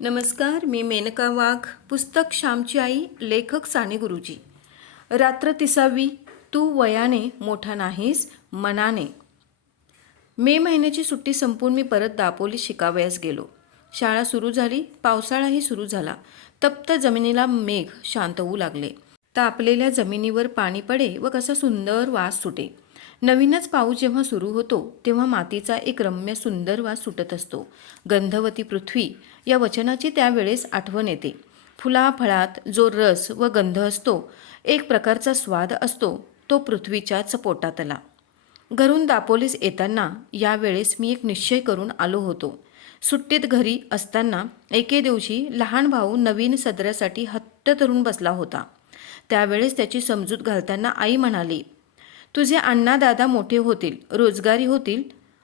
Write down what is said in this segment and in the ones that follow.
नमस्कार मी मेनका वाघ पुस्तक श्यामची आई लेखक साने गुरुजी. रात्र तिसावी तू वयाने मोठा नाहीस मनाने. मे महिन्याची सुट्टी संपून मी परत दापोली शिकावयास गेलो. शाळा सुरू झाली पावसाळाही सुरू झाला. तप्त जमिनीला मेघ शांत होऊ लागले. तापलेल्या जमिनीवर पाणी पडे व कसा सुंदर वास सुटे. नवीनच पाऊस जेव्हा सुरू होतो तेव्हा मातीचा एक रम्य सुंदर वास सुटत असतो. गंधवती पृथ्वी या वचनाची त्यावेळेस आठवण येते. फुलाफळात जो रस व गंध असतो एक प्रकारचा स्वाद असतो तो पृथ्वीच्याच पोटात आला घरून दापोलीस येताना यावेळेस मी एक निश्चय करून आलो होतो. सुट्टीत घरी असताना एके दिवशी लहान भाऊ नवीन सदऱ्यासाठी हट्ट धरून बसला होता. त्यावेळेस त्याची समजूत घालताना आई म्हणाली तुझे अण्णा दादा मोठे होतील रोजगारी होतील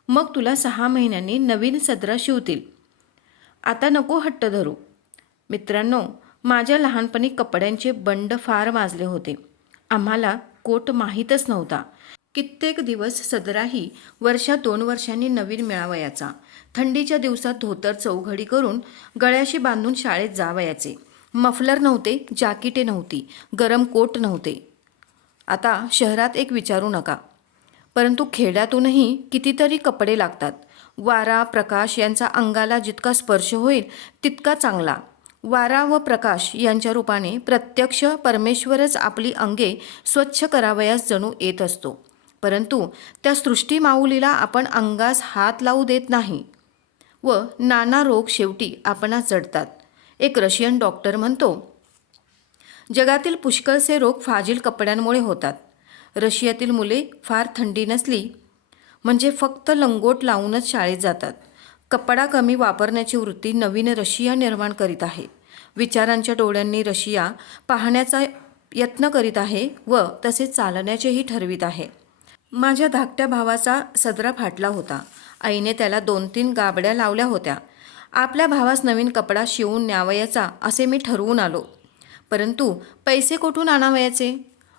मग तुला सहा महिन्यांनी नवीन सदरा शिवतील. आता नको हट्ट धरू. मित्रांनो माझ्या लहानपणी कपड्यांचे बंड फार माजले होते. आम्हाला कोट माहीतच नव्हता. कित्येक दिवस सदराही वर्षा दोन वर्षांनी नवीन मिळावयाचा. थंडीच्या दिवसात धोतर चौघडी करून गळ्याशी बांधून शाळेत जावयाचे. मफलर नव्हते जाकिटे नव्हती गरम कोट नव्हते. आता शहरात एक विचारू नका. परंतु खेड्यातूनही कितीतरी कपडे लागतात. वारा प्रकाश यांचा अंगाला जितका स्पर्श होईल तितका चांगला. वारा व प्रकाश यांच्या रूपाने प्रत्यक्ष परमेश्वरच आपली अंगे स्वच्छ करावयास जणू येत असतो. परंतु त्या सृष्टी माऊलीला आपण अंगास हात लावू देत नाही व नाना रोग शेवटी आपणास जडतात. एक रशियन डॉक्टर म्हणतो जगातील पुष्कळसे रोग फाजील कपड्यांमुळे होतात. रशियातील मुले फार थंडी नसली म्हणजे फक्त लंगोट लावूनच शाळेत जातात. कपडा कमी वापरण्याची वृत्ती नवीन रशिया निर्माण करीत आहे. विचारांच्या डोळ्यांनी रशिया पाहण्याचा यत्न करीत आहे व तसे चालण्याचेही ठरवित आहे. माझ्या धाकट्या भावाचा सदरा फाटला होता. आईने त्याला दोन तीन गाबड्या लावल्या होत्या. आपल्या भावास नवीन कपडा शिवून न्यावयाचा असे मी ठरवून आलो. परंतु पैसे कुठून आणावयाचे?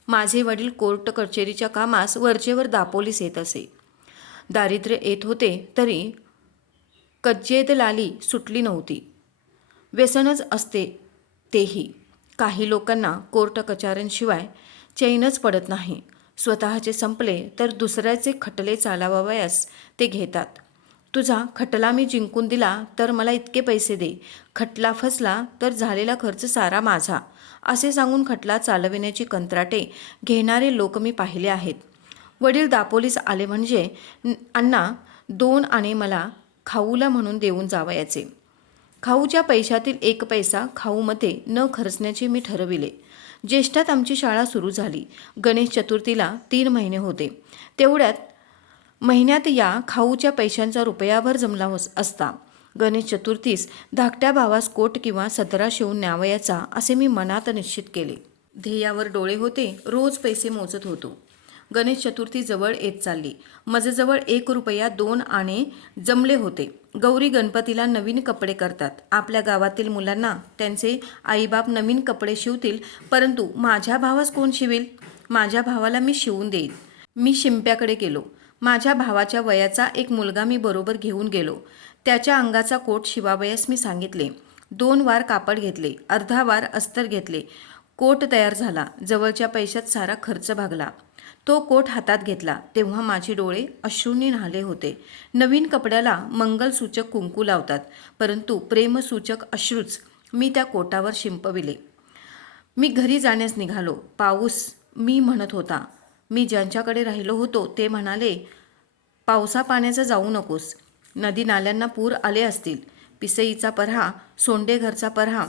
माझे वडील कोर्ट कचेरीच्या कामास वरचेवर दापोलीस येत असे. दारिद्र्य येत होते तरी कज्जेत लाली सुटली नव्हती. व्यसनच असते तेही. काही लोकांना कोर्ट कचाऱ्यांशिवाय चैनच पडत नाही. स्वतःचे संपले तर दुसऱ्याचे खटले चालावावयास ते घेतात. तुझा खटला मी जिंकून दिला तर मला इतके पैसे दे. खटला फसला तर झालेला खर्च सारा माझा. असे सांगून खटला चालविण्याची कंत्राटे घेणारे लोक मी पाहिले आहेत. वडील दापोलीस आले म्हणजे अण्णा दोन आणे मला खाऊला म्हणून देऊन जावयाचे. खाऊच्या पैशातील एक पैसा खाऊमध्ये न खर्चण्याचे मी ठरविले. ज्येष्ठात आमची शाळा सुरू झाली. गणेश चतुर्थीला तीन महिने होते. तेवढ्यात महिन्यात या खाऊच्या पैशांचा रुपयाभर जमला होस असता. गणेश चतुर्थीस धाकट्या भावास कोट किंवा सतरा शिवून न्यावयाचा असे मी मनात निश्चित केले. ध्येयावर डोळे होते रोज पैसे मोजत होतो. गणेश चतुर्थी जवळ येत चालली. मजेजवळ एक रुपया दोन आणे जमले होते. गौरी गणपतीला नवीन कपडे करतात. आपल्या गावातील मुलांना त्यांचे आईबाप नवीन कपडे शिवतील परंतु माझ्या भावास कोण शिवेल? माझ्या भावाला मी शिवून देईन. मी शिंप्याकडे गेलो. माझ्या भावाच्या वयाचा एक मुलगा मी बरोबर घेऊन गेलो. त्याच्या अंगाचा कोट शिवावयास मी सांगितले. दोन वार कापड घेतले. अर्धा वार अस्तर घेतले. कोट तयार झाला. जवळच्या पैशात सारा खर्च भागला. तो कोट हातात घेतला. तेव्हा माझे डोळे अश्रूंनी न्हाले होते. नवीन कपड्याला मंगलसूचक कुंकू लावतात. परंतु प्रेमसूचक अश्रूच मी त्या कोटावर शिंपविले. मी घरी जाण्यास निघालो. पाऊस मी म्हणत होता. मी ज्यांच्याकडे राहिलो होतो ते म्हणाले पावसा पाण्याचं जाऊ नकोस. नदी नाल्यांना पूर आले असतील. पिसईचा परहा सोंडेघरचा परहा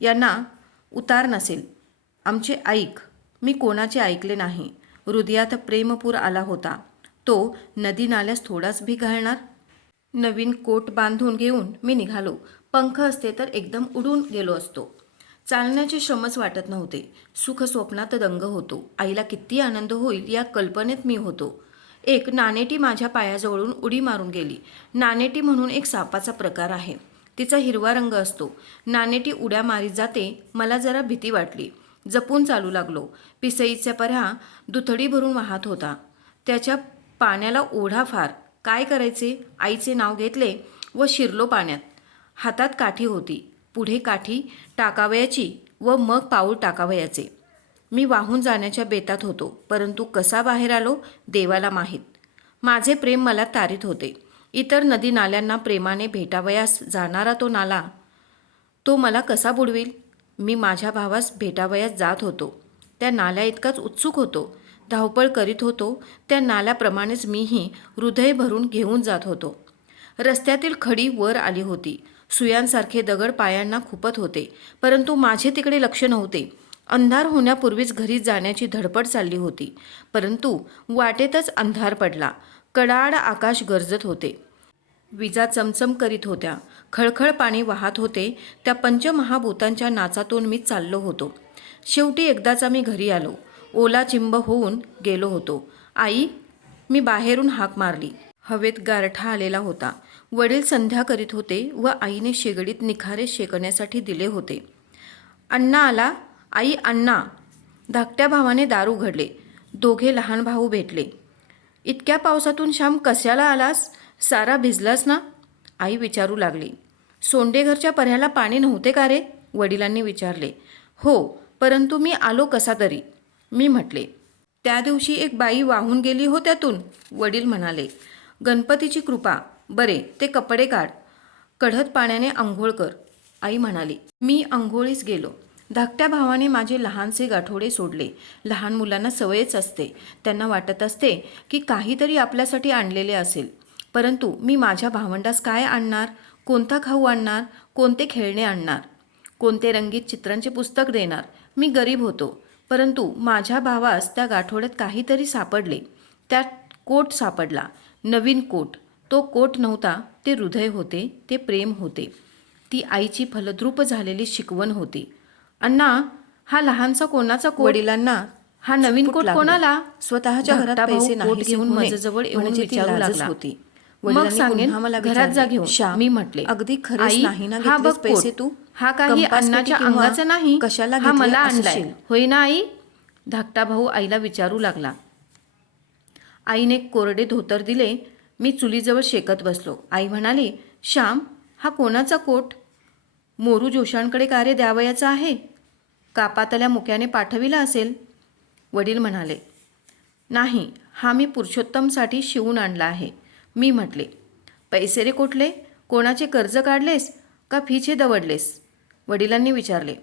यांना उतार नसेल. आमचे ऐक. मी कोणाचे ऐकले नाही. हृदयात प्रेमपूर आला होता. तो नदी नाल्यास थोडाच भी घालणार? नवीन कोट बांधून घेऊन मी निघालो. पंख असते तर एकदम उडून गेलो असतो. चालण्याचे श्रमच वाटत नव्हते. सुख स्वप्नात दंग होतो. आईला किती आनंद होईल या कल्पनेत मी होतो. एक नाणेटी माझ्या पायाजवळून उडी मारून गेली. नाणेटी म्हणून एक सापाचा प्रकार आहे. तिचा हिरवा रंग असतो. नाणेटी उड्या मारीत जाते. मला जरा भीती वाटली. जपून चालू लागलो. पिसईचा पऱ्हा दुथडी भरून वाहत होता. त्याच्या पाण्याला ओढा फार. काय करायचे? आईचे नाव घेतले व शिरलो पाण्यात. हातात काठी होती. पुढे काठी टाकावयाची व मग पाऊल टाकावयाचे. मी वाहून जाण्याच्या बेतात होतो परंतु कसा बाहेर आलो देवाला माहीत. माझे प्रेम मला तारीत होते. इतर नदी नाल्यांना प्रेमाने भेटावयास जाणारा तो नाला तो मला कसा बुडवील? मी माझ्या भावास भेटावयास जात होतो. त्या नाल्या इतकाच उत्सुक होतो. धावपळ करीत होतो. त्या नाल्याप्रमाणेच मीही हृदय भरून घेऊन जात होतो. रस्त्यातील खडी वर आली होती. सुयांसारखे दगड पायांना खुपत होते परंतु माझे तिकडे लक्ष नव्हते. अंधार होण्यापूर्वीच घरी जाण्याची धडपड चालली होती परंतु वाटेतच अंधार पडला. कडाड आकाश गरजत होते. विजा चमचम करीत होत्या. खळखळ पाणी वाहत होते. त्या पंचमहाभूतांच्या नाचातून मी चाललो होतो. शेवटी एकदाचा मी घरी आलो. ओला चिंब होऊन गेलो होतो. आई मी बाहेरून हाक मारली. हवेत गारठा आलेला होता. वडील संध्या करीत होते व आईने शेगडीत निखारे शेकण्यासाठी दिले होते. अण्णा आला. आई अण्णा. धाकट्या भावाने दार उघडले. दोघे लहान भाऊ भेटले. इतक्या पावसातून श्याम कशाला आलास? सारा भिजलास ना? आई विचारू लागली. सोंडेघरच्या पर्याला पाणी नव्हते का रे? वडिलांनी विचारले. हो परंतु मी आलो कसा तरी? मी म्हटले. त्या दिवशी एक बाई वाहून गेली हो त्यातून. वडील म्हणाले. गणपतीची कृपा. बरे ते कपडे काढ. कढत पाण्याने आंघोळ कर आई म्हणाली. मी आंघोळीस गेलो. धाकट्या भावाने माझे लहानसे गाठोडे सोडले. लहान मुलांना सवयच असते. त्यांना वाटत असते की काहीतरी आपल्यासाठी आणलेले असेल. परंतु मी माझ्या भावंडास काय आणणार? कोणता खाऊ आणणार? कोणते खेळणे आणणार? कोणते रंगीत चित्रांचे पुस्तक देणार? मी गरीब होतो. परंतु माझ्या भावास त्या गाठोड्यात काहीतरी सापडले. त्यात कोट सापडला. नवीन कोट. तो कोट नव्हता ते हृदय होते ते प्रेम होते. ती आईची फलद्रूप झालेली शिकवण होती. अण्णा हा लहानसा कोणाचा कोट? वडिलांना हा नवीन कोट कोणाला? स्वतःच्या घरात पैसे नाही घेऊन माझ्याजवळ येऊन विचारू लागला. होती. मग सांगेन घरात जा घेऊन. मी म्हटले अगदी आई, नाही ना हा बघ पैसे कोट. तू? हा काही अन्नाच्या अंगाचा नाही कशाला हा मला आणलाय? होय ना आई? धाकटा भाऊ आईला विचारू लागला. आईने कोरडे धोतर दिले मी चुलीजवळ शेकत बसलो. आई म्हणाली श्याम हा कोणाचा कोट? मोरू जोशांकडे कार्य द्यावयाचा आहे? कापातल्या मुक्याने पाठविला असेल. वडील म्हणाले नाही हा मी पुरुषोत्तमसाठी शिवून आणला आहे. मी म्हटले पैसे रे कुठले? कोणाचे कर्ज काढलेस का फीचे दवडलेस? वडिलांनी विचारले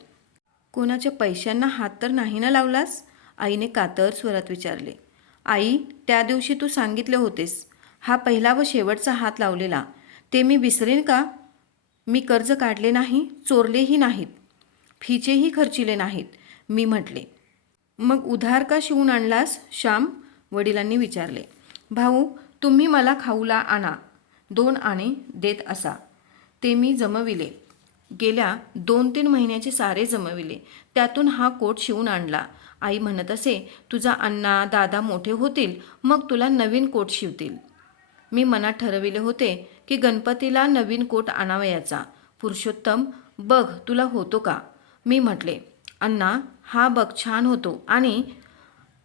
कोणाच्या पैशांना हात तर नाही ना लावलास? आईने कातर स्वरात विचारले आई त्या दिवशी तू सांगितले होतेस हा पहिला व शेवटचा हात लावलेला. ते मी विसरेन का? मी कर्ज काढले नाही चोरलेही नाहीत. फीचेही खर्चिले नाहीत मी म्हटले. मग उधार का शिवून आणलास श्याम? वडिलांनी विचारले. भाऊ तुम्ही मला खाऊला आणा. दोन आणे देत असा. ते मी जमविले. गेल्या दोन तीन महिन्याचे सारे जमविले. त्यातून हा कोट शिवून आणला. आई म्हणत असे तुझा अण्णा दादा मोठे होतील मग तुला नवीन कोट शिवतील. मी मनात ठरविले होते की गणपतीला नवीन कोट आणावयाचा पुरुषोत्तम बघ तुला होतो का? मी म्हटले अण्णा हा बघ छान होतो आणि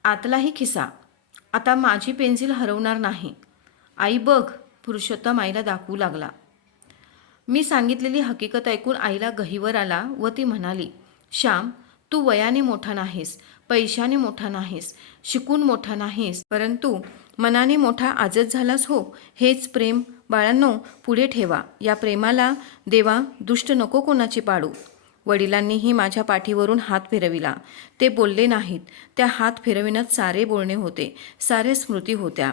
आतलाही खिसा. आता माझी पेन्सिल हरवणार नाही. आई बघ. पुरुषोत्तम आईला दाखवू लागला. मी सांगितलेली हकीकत ऐकून आईला गहीवर आला व ती म्हणाली श्याम तू वयाने मोठा नाहीस पैशाने मोठा नाहीस शिकून मोठा नाहीस परंतु मनाने मोठा आजच झालास हो. हेच प्रेम. बाळांनो पुढे ठेवा. या प्रेमाला देवा दुष्ट नको कोणाची पाडू. वडिलांनीही माझ्या पाठीवरून हात फिरविला. ते बोलले नाहीत. त्या हात फिरविण्यात सारे बोलणे होते. सारे स्मृती होत्या.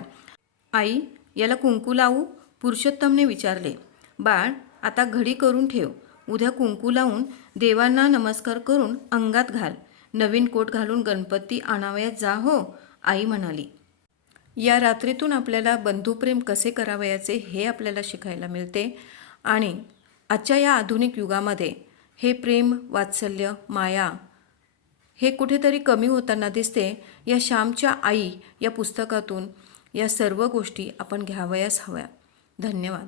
आई याला कुंकू लावू? पुरुषोत्तमने विचारले. बाळ आता घडी करून ठेव. उद्या कुंकू लावून देवांना नमस्कार करून अंगात घाल. नवीन कोट घालून गणपती आणावयात जा हो आई म्हणाली. या रात्रीतून आपल्याला बंधुप्रेम कसे करावयाचे हे आपल्याला शिकायला मिळते. आणि आजच्या या आधुनिक युगामध्ये हे प्रेम वात्सल्य माया हे कुठेतरी कमी होताना दिसते. या श्यामच्या आई या पुस्तकातून या सर्व गोष्टी आपण घ्यावयास हव्या. धन्यवाद.